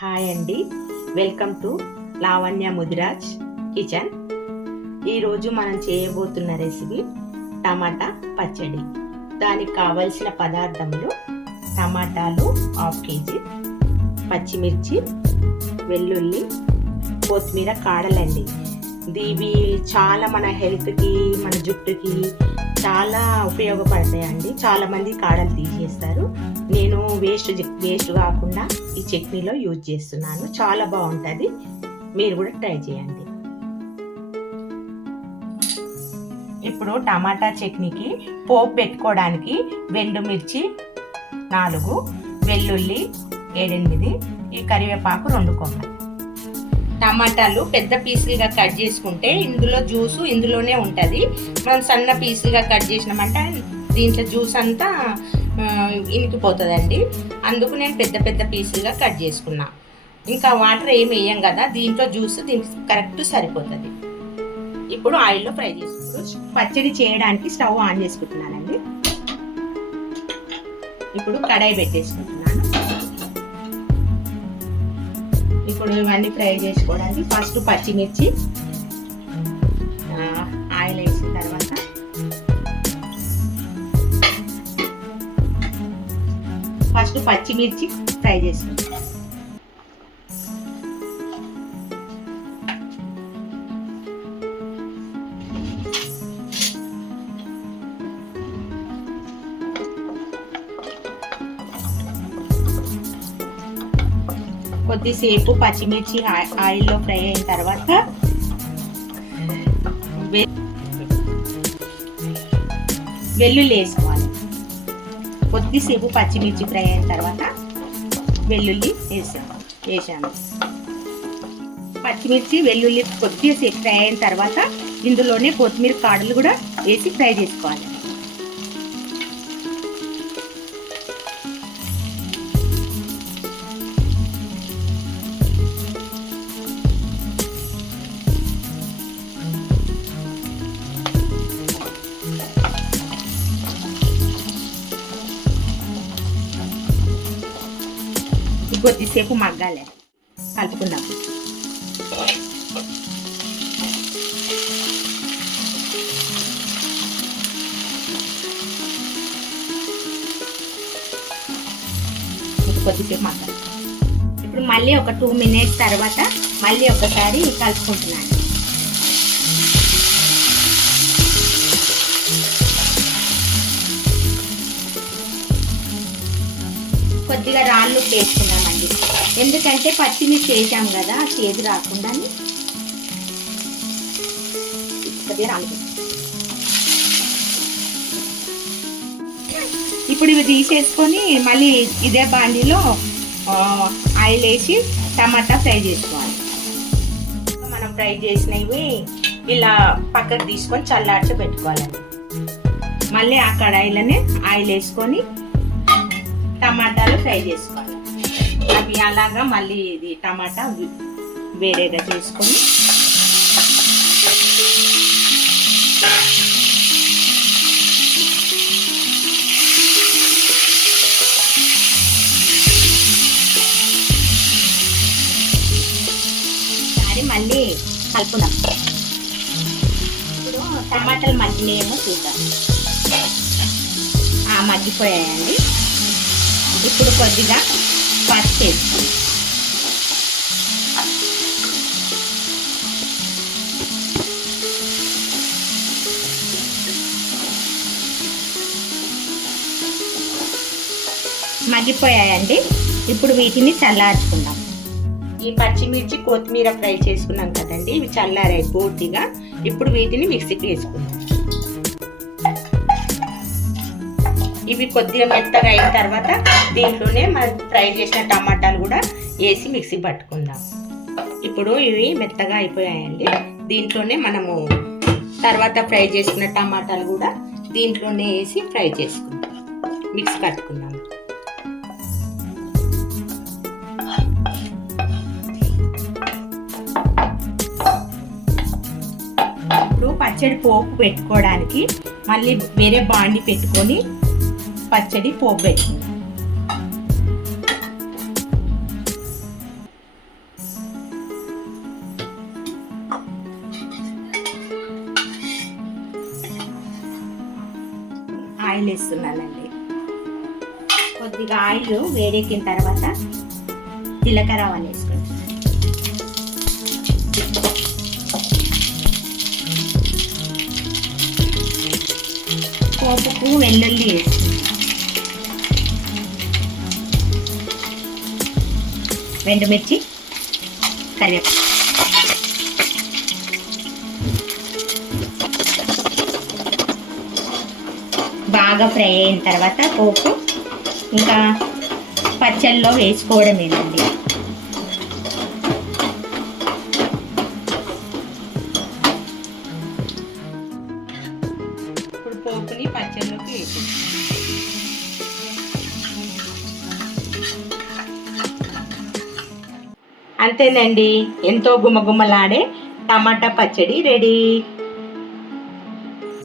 Hi అండి, welcome to Lavanya Mudiraj kitchen. ఈరోజు మనం చేయబోతున్న రెసిపీ టమాటా పచ్చడి. దానికి కావలసిన పదార్థములు టమాటాలు 1/2 కేజీ, పచ్చిమిర్చి, వెల్లుల్లి, కొత్తిమీర కాడలండి. ఇవి చాలా మన హెల్త్కి, మన జుట్టుకి చాలా ఉపయోగపడతాయండి. చాలామంది కాడలు తీసేస్తారు. నేను వేస్ట్ కాకుండా ఈ చట్నీలో యూజ్ చేస్తున్నాను. చాలా బాగుంటుంది, మీరు కూడా ట్రై చేయండి. ఇప్పుడు టమాటా చట్నీకి పోపు పెట్టుకోవడానికి ఎండుమిర్చి 4, వెల్లుల్లి 7-8, ఈ కరివేపాకు 2 కొమ్మలు. టమాటాలు పెద్ద పీసులుగా కట్ చేసుకుంటే ఇందులో జ్యూసు ఇందులోనే ఉంటుంది. మనం సన్న పీసులుగా కట్ చేసినామంటే దీంట్లో జ్యూస్ అంతా ఇనికిపోతుందండి. అందుకు నేను పెద్ద పీసులుగా కట్ చేసుకున్నా. ఇంకా వాటర్ ఏమి వేయం కదా, దీంట్లో జ్యూస్ దీనికి కరెక్ట్ సరిపోతుంది. ఇప్పుడు ఆయిల్లో ఫ్రై చేసుకుంటూ పచ్చడి చేయడానికి స్టవ్ ఆన్ చేసుకుంటున్నానండి. ఇప్పుడు కడాయి పెట్టేసుకుంటున్నాను. ఇప్పుడు ఇవన్నీ ఫ్రై చేసుకోవడానికి ఫస్ట్ పచ్చిమిర్చి ఆయిల్ వేసిన తర్వాత పచ్చిమిర్చి ఫ్రై చేసుకుంటాం. కొద్దిసేపు పచ్చిమిర్చి ఆయిల్లో ఫ్రై అయిన తర్వాత వెల్లుల్లి వేసుకోవాలి. కొద్దిసేపు పచ్చిమిర్చి ఫ్రై అయిన తర్వాత వెల్లుల్లి వేసాము. పచ్చిమిర్చి వెల్లుల్లి కొద్దిసేపు ఫ్రై అయిన తర్వాత ఇందులోనే కొత్తిమీర కాడలు కూడా వేసి ఫ్రై చేసుకోవాలి. కొద్దిసేపు మగ్గాలి, కలుపుకుందాం. కొద్దిసేపు మగ్గాలి. ఇప్పుడు మళ్ళీ ఒక 2 మినిట్స్ తర్వాత మళ్ళీ ఒకసారి కలుపుకుంటున్నాను. కొద్దిగా రాళ్ళు వేసుకున్నామండి, ఎందుకంటే పచ్చిమిర్చి వేసాం కదా, చేదు రాకుండా. కొద్దిగా రాళ్ళు. ఇప్పుడు ఇవి తీసేసుకొని మళ్ళీ ఇదే బాండీలో ఆయిల్ వేసి టమాటా ఫ్రై చేసుకోవాలి. మనం ఫ్రై చేసినవి ఇలా పక్కకు తీసుకొని చల్లార్చి పెట్టుకోవాలండి. మళ్ళీ ఆ కడాయిలోనే ఆయిల్ వేసుకొని టమాటాలు ఫ్రై చేసుకోవాలి. అవి అలాగా మళ్ళీ ఇది టమాటా వేరేగా చేసుకొని మళ్ళీ కలుపుదాం. ఇప్పుడు టమాటాలు మగ్గినేమో చూద్దాం. మగ్గిపోయాయండి. ఇప్పుడు కొద్దిగా పసుపు వేస్తాం. మగ్గిపోయాయండి. ఇప్పుడు వీటిని చల్లార్చుకుందాం. ఈ పచ్చిమిర్చి కొత్తిమీర ఫ్రై చేసుకున్నాం కదండి, ఇవి చల్లారాయి పూర్తిగా. ఇప్పుడు వీటిని మిక్సీకి వేసుకుందాం. ఇవి కొద్దిగా మెత్తగా అయిన తర్వాత దీంట్లోనే మనం ఫ్రై చేసిన టమాటాలు కూడా వేసి మిక్సీ పట్టుకుందాం. ఇప్పుడు ఇవి మెత్తగా అయిపోయాయండి. దీంట్లోనే మనము తర్వాత ఫ్రై చేసుకున్న టమాటాలు కూడా దీంట్లోనే వేసి ఫ్రై చేసుకుందాం, మిక్సీ పట్టుకుందాం. ఇప్పుడు పచ్చడి పోపు పెట్టుకోవడానికి మళ్ళీ వేరే బాండి పెట్టుకొని పచ్చడి పోపు పెట్టుకుందాం. ఆయిల్ వేస్తున్నానండి. కొద్దిగా ఆయిల్ వేడెక్కిన తర్వాత జీలకర్ర ఆవాలు వేసుకుంటాం. పోపుకు వెల్లుల్లి వేసుకుంటాం. ఎండుమిర్చి, కరివేపాకు. బాగా ఫ్రై అయిన తర్వాత పోపు ఇంకా పచ్చళ్ళలో వేసుకోవడమేనండి. ఇప్పుడు పోపుని పచ్చళ్ళలోకి వేసి అంతేనండి, ఎంతో గుమగుమలాడే టమాటా పచ్చడి రెడీ.